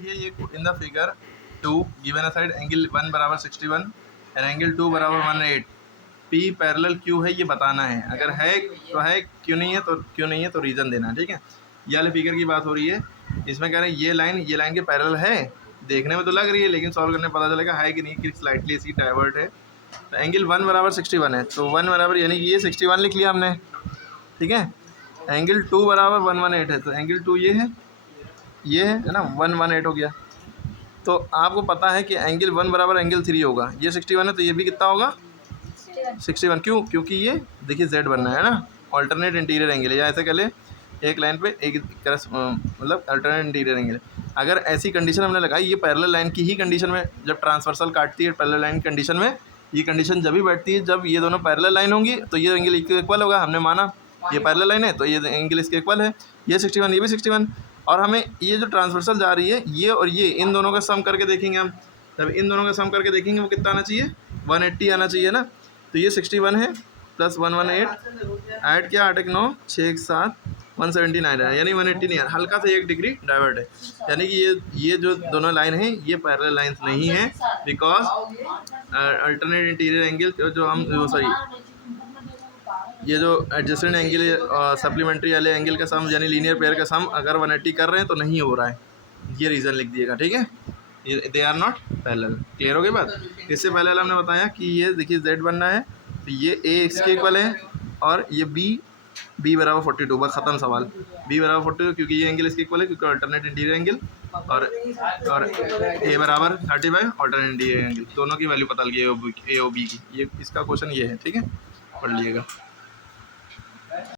देखिए ये in the figure 2 given a side angle 1 बराबर 61 एंड एंगल 2 बराबर 18 पी पैरेलल क्यू है, ये बताना है। अगर है तो है, क्यों नहीं है तो रीज़न देना है, ठीक है। ये वाले फिगर की बात हो रही है, इसमें कह रहे हैं ये लाइन के पैरेलल है, देखने में तो लग रही है लेकिन सॉल्व करने पता चलेगा है कि नहीं, कि स्लाइटली इसकी डाइवर्ट है। तो एंगल 1 बराबर 61 है, तो 1 बराबर यानी कि ये 61 लिख लिया हमने, ठीक है। एंगल 2 बराबर 118 है, तो एंगल 2 ये है ना, 118 हो गया। तो आपको पता है कि एंगल 1 बराबर एंगल 3 होगा, ये 61 है तो ये भी कितना होगा 61। क्यों? क्योंकि ये देखिए Z बनना है ना, ऑल्टरनेट इंटीरियर एंगल है, या ऐसे कह ले एक लाइन पे एक मतलब अल्टरनेट इंटीरियर एंगल। अगर ऐसी कंडीशन हमने लगाई, ये पैरेलल लाइन की ही कंडीशन में, जब ट्रांसवर्सल काटती है पैरेलल लाइन कंडीशन में, ये कंडीशन जब भी बैठती है जब ये दोनों पैरेलल लाइन होंगी तो ये एंगल इक्वल होगा। हमने माना ये पैरेलल लाइन है तो ये एंगल इसके इक्वल है, ये 61 ये भी 61। और हमें ये जो ट्रांसवर्सल जा रही है ये और ये, इन दोनों का सम करके देखेंगे हम, तब इन दोनों का सम करके देखेंगे वो कितना आना चाहिए, 180 आना चाहिए ना। तो ये 61 है प्लस 118 ऐड किया 8 1 9 6 1 7 179 है, यानी 180 नहीं है, हल्का सा 1 डिग्री डाइवर्ट है। यानी कि ये जो दोनों लाइन है ये पैरेलल लाइंस नहीं है, बिकॉज अल्टरनेट इंटीरियर एंगल जो हम सॉरी ये जो एडजेसेंट एंगल सप्लीमेंट्री वाले एंगल का सम यानी लीनियर पेयर का सम अगर 180 कर रहे हैं तो नहीं हो रहा है, ये रीज़न लिख दिएगा, ठीक है। They are not parallel. Clear हो गई बात। इससे पहले हमने बताया कि ये देखिए Z बनना है तो ये A इसके इक्वल है और ये B बराबर 42, बस ख़त्म सवाल। B बराबर 42 क्योंकि ये एंगल इसके इक्वल है, क्योंकि अल्टरनेट इंटीरियर एंगल, और A बराबर 35 अल्टरनेट इंटीरियर एंगल, दोनों की वैल्यू पता लगी A और B की। ये इसका क्वेश्चन ये है, ठीक है, पढ़ लीजिएगा।